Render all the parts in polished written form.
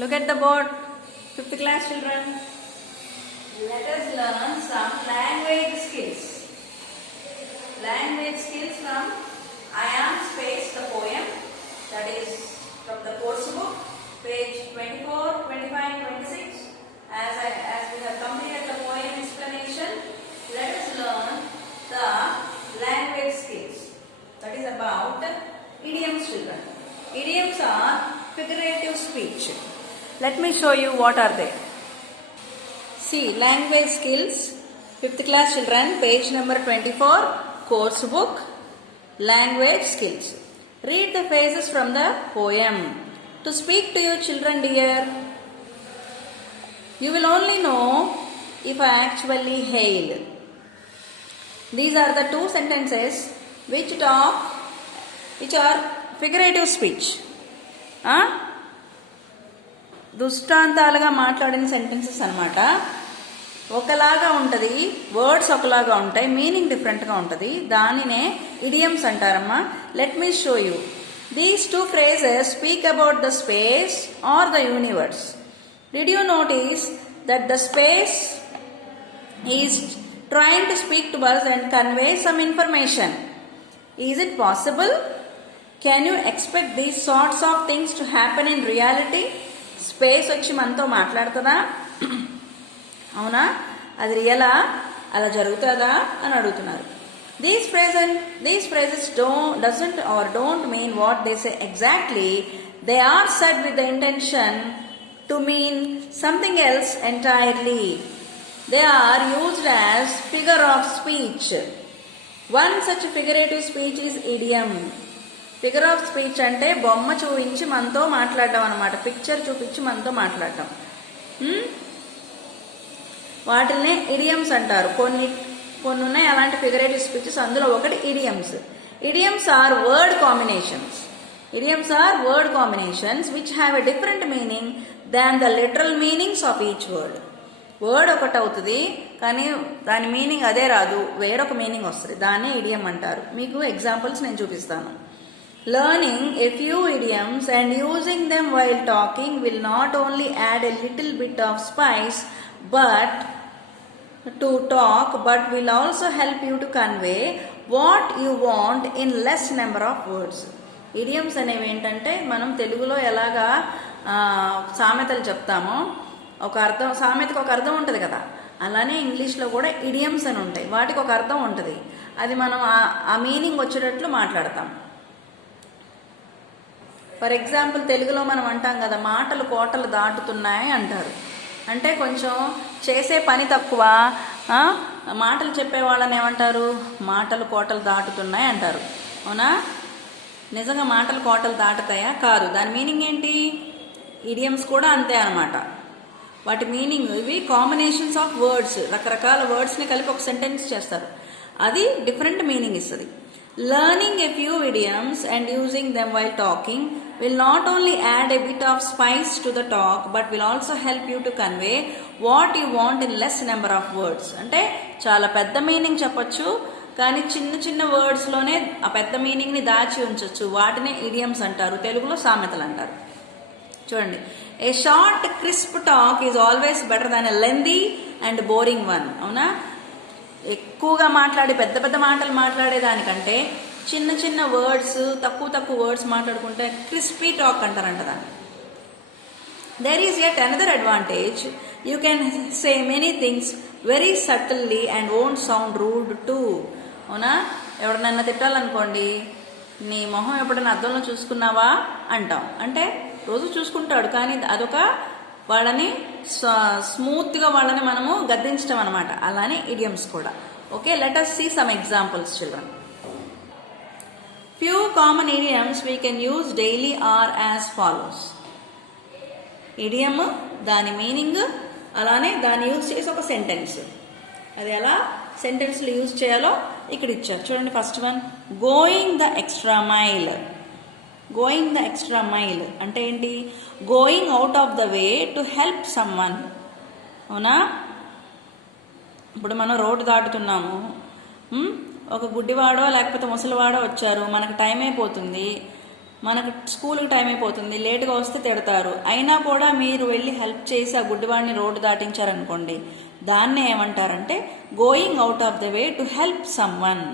Look at the board, 5th class children. Let us learn some language skills. Language skills from I Am Space, the poem, that is from the course book, page 24, 25, 26. As we have completed the poem explanation, let us learn the language skills. That is about idioms, children. Idioms are figurative speech. Let me show you what are they. See, language skills, 5th class children, page number 24, course book, language skills. Read the phrases from the poem. To speak to you children dear, you will only know if I actually hail. These are the two sentences which are figurative speech. దృష్టాంతాలుగా మాట్లాడిన sentences అనమాట. ఒకలాగా ఉంటుంది, words ఒకలాగా ఉంటాయి, meaning డిఫరెంట్గా ఉంటుంది. దానినే idioms అంటారమ్మా. Let me show you. These two phrases speak about the space or the universe. Did you notice that the space is trying to speak to us and convey some information? Is it possible? Can you expect these sorts of things to happen in reality? Space వచ్చి మనతో మాట్లాడుతుందా? అవునా, అది రియలా, అలా జరుగుతుందా అని అడుగుతున్నారు. These phrases don't mean what they say exactly. They are said with the intention to mean something else entirely. They are used as figure of speech. One such figurative speech is idiom. Figure of speech అంటే బొమ్మ చూపించి మనతో మాట్లాడడం అనమాట. Picture చూపించి మనతో మాట్లాడటం. వాటినే ఇడియమ్స్ అంటారు. కొన్ని ఉన్నాయి అలాంటి ఫిగరేటివ్ స్పీచెస్. అందులో ఒకటి idioms. Idioms are word combinations. Idioms are word combinations which have a different meaning than the literal meanings of each word. Word ఒకటి అవుతుంది కానీ దాని మీనింగ్ అదే రాదు, వేరొక మీనింగ్ వస్తుంది. దాన్నే ఇడియం అంటారు. మీకు ఎగ్జాంపుల్స్ నేను చూపిస్తాను. Learning a few idioms and using them while talking will not only add a little bit of spice to talk, but will also help you to convey what you want in less number of words. Idioms అనేవి ఏంటంటే మనం తెలుగులో ఎలాగా సామెతలు చెప్తామో ఒక అర్థం, సామెతకు ఒక అర్థం ఉంటుంది కదా, అలానే ఇంగ్లీష్లో కూడా ఇడియమ్స్ అని ఉంటాయి. వాటికి ఒక అర్థం ఉంటుంది. అది మనం ఆ మీనింగ్ వచ్చేటట్లు మాట్లాడతాం. ఫర్ ఎగ్జాంపుల్ తెలుగులో మనం అంటాం కదా, మాటలు కోటలు దాటుతున్నాయి అంటారు. అంటే కొంచెం చేసే పని తక్కువ, మాటలు చెప్పే వాళ్ళని ఏమంటారు, మాటలు కోటలు దాటుతున్నాయి అంటారు. అవునా? నిజంగా మాటలు కోటలు దాటుతాయా? కాదు. దాని మీనింగ్ ఏంటి? ఇడియమ్స్ కూడా అంతే అనమాట. వాటి మీనింగ్ ఇవి కాంబినేషన్స్ ఆఫ్ వర్డ్స్. రకరకాల వర్డ్స్ని కలిపి ఒక సెంటెన్స్ చేస్తారు. అది డిఫరెంట్ మీనింగ్ ఇస్తుంది. Learning a few idioms and using them while talking will not only add a bit of spice to the talk, but will also help you to convey what you want in less number of words. అంటే చాలా పెద్ద meaning చెప్పొచ్చు, కానీ చిన్న చిన్న వర్డ్స్లోనే ఆ పెద్ద మీనింగ్ని దాచి ఉంచవచ్చు. వాటినే ఇడియమ్స్ అంటారు. తెలుగులో సామెతలు అంటారు. చూడండి, a short crisp talk is always better than a lengthy and boring one. అవునా? ఎక్కువగా మాట్లాడి పెద్ద పెద్ద మాటలు మాట్లాడేదానికంటే చిన్న చిన్న వర్డ్స్, తక్కువ వర్డ్స్ మాట్లాడుకుంటే క్రిస్పీ టాక్ అంటారంట దాన్ని. There is yet another advantage. You can say many things very subtly and won't sound rude too. అవునా? ఎవరినన్నా తిట్టాలనుకోండి, నీ మొహం ఎప్పుడైనా అద్దంలో చూసుకున్నావా అంటాం. అంటే రోజు చూసుకుంటాడు, కానీ అదొక వాళ్ళని స్మూత్గా వాళ్ళని మనము గద్దించడం అనమాట. అలానే ఇడియమ్స్ కూడా. Okay, let us see some examples children. Few common idioms we can use daily are as follows. Idiom, దాని మీనింగ్, అలానే దాన్ని యూజ్ చేసి ఒక సెంటెన్స్. అది ఎలా సెంటెన్స్లో యూజ్ చేయాలో ఇక్కడ ఇచ్చారు. చూడండి, first one, going the extra mile. Going the extra mile అంటే ఏంటి? Going out of the way to help someone. అవునా? ఇప్పుడు మనం రోడ్డు దాటుతున్నాము, ఒక గుడ్డివాడో లేకపోతే ముసలివాడో వచ్చారు, మనకు టైం అయిపోతుంది, మనకు స్కూల్కి టైం అయిపోతుంది, లేట్గా వస్తే తిడతారు, అయినా కూడా మీరు వెళ్ళి హెల్ప్ చేసి ఆ గుడ్డివాడిని రోడ్డు దాటించారనుకోండి, దాన్నే ఏమంటారంటే going out of the way to help someone.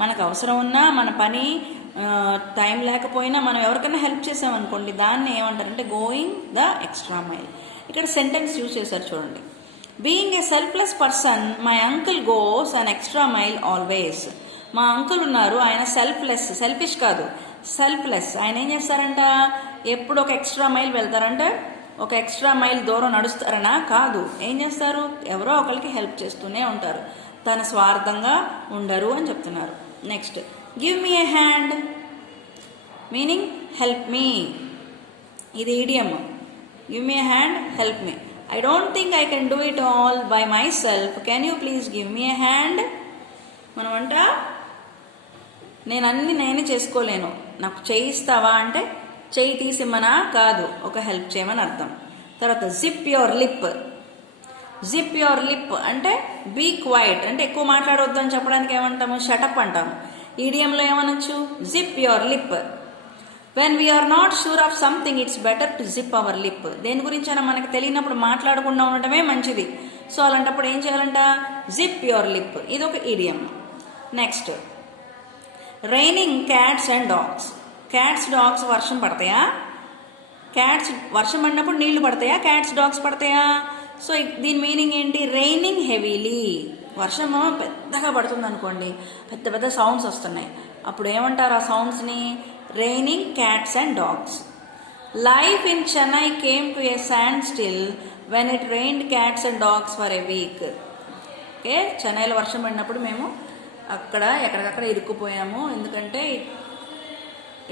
మనకు అవసరం ఉన్నా, మన పని టైం లేకపోయినా మనం ఎవరికైనా హెల్ప్ చేసామనుకోండి, దాన్ని ఏమంటారంటే గోయింగ్ ద ఎక్స్ట్రా మైల్. ఇక్కడ సెంటెన్స్ యూజ్ చేశారు చూడండి. Being a selfless person my uncle goes an extra mile always. మా అంకుల్ ఉన్నారు, ఆయన సెల్ఫ్లెస్, సెల్ఫిష్ కాదు, సెల్ఫ్లెస్. ఆయన ఏం చేస్తారంట, ఎప్పుడు ఒక ఎక్స్ట్రా మైల్ వెళ్తారంటే ఒక ఎక్స్ట్రా మైల్ దూరం నడుస్తారనా? కాదు. ఏం చేస్తారు, ఎవరో ఒకరికి హెల్ప్ చేస్తూనే ఉంటారు, తన స్వార్థంగా ఉండరు అని చెప్తున్నారు. Next, give me a hand, meaning help me. ఇది idiom. Give me a hand, help me. I don't think I can do it all by myself, can you please give me a hand. మనం అంట నేను అన్ని నేనే చేసుకోలేను, నాకు చేయిస్తావా అంటే చేయి తీసిమ్మనా కాదు, ఒక హెల్ప్ చేయమని అర్థం. తర్వాత zip your lip. Zip your lip అంటే బీ క్వైట్, అంటే ఎక్కువ మాట్లాడవద్దు అని చెప్పడానికి ఏమంటాము, షటప్ అంటాము. ఈడియంలో ఏమనొచ్చు, zip your lip. When we're not sure of something it's better to zip our lip. దేని గురించైనా మనకు తెలియనప్పుడు మాట్లాడకుండా ఉండటమే మంచిది. సో అలాంటప్పుడు ఏం చేయాలంట, జిప్ యువర్ లిప్. ఇది ఒక idiom. Next, raining cats and dogs. Cats dogs వర్షం పడతాయా? క్యాట్స్ వర్షం పడినప్పుడు నీళ్లు పడతాయా? క్యాట్స్ డాగ్స్ పడతాయా? సో దీని మీనింగ్ ఏంటి, రైనింగ్ హెవీలీ. వర్షము పెద్దగా పడుతుంది అనుకోండి, పెద్ద పెద్ద సౌండ్స్ వస్తున్నాయి, అప్పుడు ఏమంటారు ఆ సౌండ్స్ని, raining cats and dogs. Life in Chennai came to a standstill when it rained cats and dogs for a week. Okay, చెన్నైలో వర్షం పడినప్పుడు మేము అక్కడ ఎక్కడికక్కడ ఇరుక్కుపోయాము, ఎందుకంటే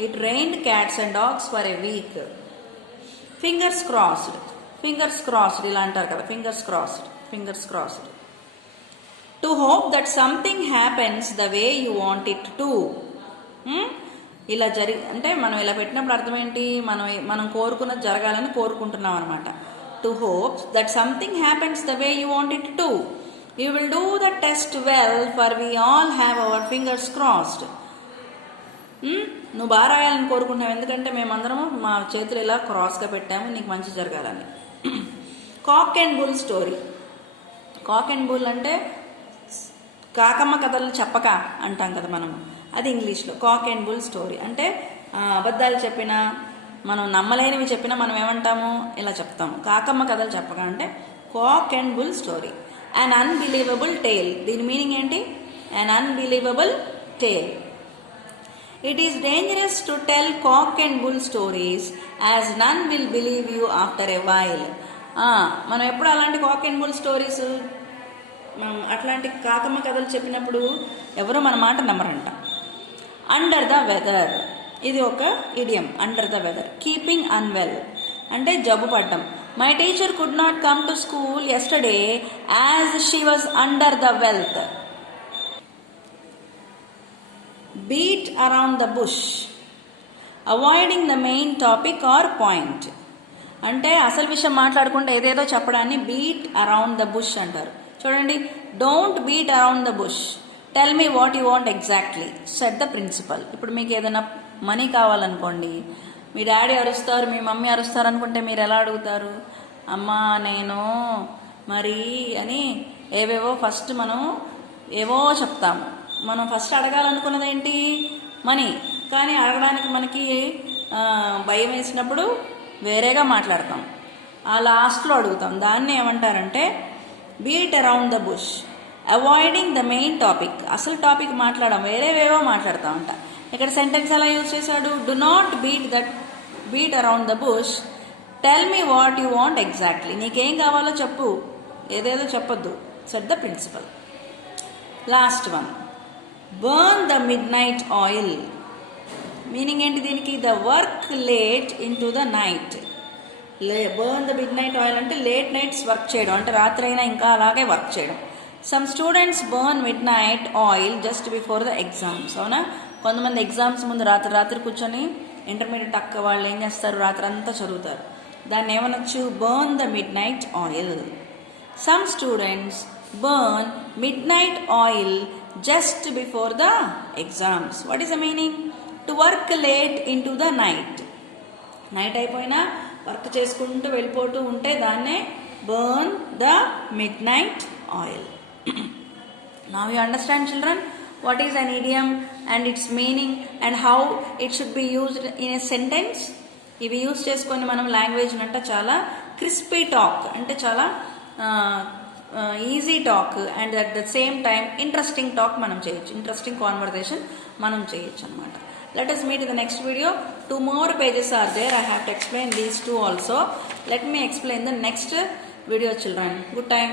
it rained cats and dogs for a week. Fingers crossed. Fingers crossed ఇలా అంటారు కదా, fingers crossed, fingers crossed. To hope that something happens the way you want it to. ఇలా అంటే మనం ఇలా పెట్టినప్పుడు అర్థం ఏంటి, మనం కోరుకున్నది జరగాలని కోరుకుంటున్నాం అనమాట. To hope that something happens the way you want it to. You will do the test well, for we all have our fingers crossed. నువ్వు బాగా రాయాలని కోరుకుంటున్నావు, ఎందుకంటే మేమందరము మా చేతులు ఇలా క్రాస్గా పెట్టాము, నీకు మంచి జరగాలని. Cock and bull story. Cock and bull అంటే కాకమ్మ కథలు చెప్పక అంటాం కదా మనము, అది ఇంగ్లీష్లో. కాక్ అండ్ బుల్ స్టోరీ అంటే అబద్ధాలు చెప్పినా, మనం నమ్మలేనివి చెప్పినా మనం ఏమంటాము, ఇలా చెప్తాము. కాకమ్మ కథలు చెప్పక అంటే cock and bull story. An unbelievable tale. దీని మీనింగ్ ఏంటి, an unbelievable tale. It is dangerous to tell cock and bull stories as none will believe you after a while. మనం ఎప్పుడు అలాంటి కాక్ అండ్ బుల్ స్టోరీస్, అట్లాంటి కాకమ్మ కథలు చెప్పినప్పుడు ఎవరు మన మాట నమ్మరంట. Under the weather. ఇది ఒక idiom, under the weather. Keeping unwell అంటే జబ్బు పడ్డం. My teacher could not come to school yesterday as she was under the weather. Beat around the bush. Avoiding the main topic or point. అంటే అసలు విషయం మాట్లాడకుండా ఏదేదో చెప్పడాన్ని బీట్ అరౌండ్ ద బుష్ అంటారు. చూడండి, don't beat around the bush, tell me what you want exactly, set the principle. ఇప్పుడు మీకు ఏదైనా మనీ కావాలనుకోండి, మీ డాడీ అరుస్తారు, మీ మమ్మీ అరుస్తారు అనుకుంటే మీరు ఎలా అడుగుతారు, అమ్మా నేను మరి అని ఏవేవో ఫస్ట్ మనం ఏవో చెప్తాము. మనం ఫస్ట్ అడగాలనుకున్నది ఏంటి, మనీ. కానీ అడగడానికి మనకి భయం వేసినప్పుడు వేరేగా మాట్లాడతాం, ఆ లాస్ట్లో అడుగుతాం. దాన్ని ఏమంటారంటే beat around the bush. Avoiding the main topic, అసలు టాపిక్ మాట్లాడడం, వేరేవేవో మాట్లాడతాం అంట. ఇక్కడ సెంటెన్స్ ఎలా యూజ్ చేశాడు, do not beat around the bush, tell me what you want exactly. నీకేం కావాలో చెప్పు, ఏదేదో చెప్పొద్దు, set the principle. Last one, burn the midnight oil. Meaning ఏంటి దీనికి, the work late into the night. Burn the midnight oil అంటే late nights work చేయడం, అంటే రాత్రి అయినా ఇంకా అలాగే వర్క్ చేయడం. Some students burn midnight oil just before the exams. అవునా, కొంతమంది ఎగ్జామ్స్ ముందు రాత్రి కూర్చొని, ఇంటర్మీడియట్ అక్క వాళ్ళు ఏం చేస్తారు, రాత్రి అంతా చదువుతారు. దాన్ని ఏమనొచ్చు, burn the midnight oil. Some students burn midnight oil just before the exams. What is the meaning, to work late into the night. Night అయిపోయినా వర్క్ చేసుకుంటూ వెళ్ళిపోతూ ఉంటే దాన్నే burn the midnight oil. Now you understand, children, what is an idiom and its meaning and how it should be used in a sentence. ఇవి use చేసుకొని మనం language అంటే చాలా క్రిస్పీ టాక్, అంటే చాలా easy talk and at the same time interesting talk మనం చేయొచ్చు, interesting conversation మనం చేయొచ్చు అనమాట. Let us meet in the next video. 2 more pages are there. I have to explain these 2 also. Let me explain the next video, children. Good time.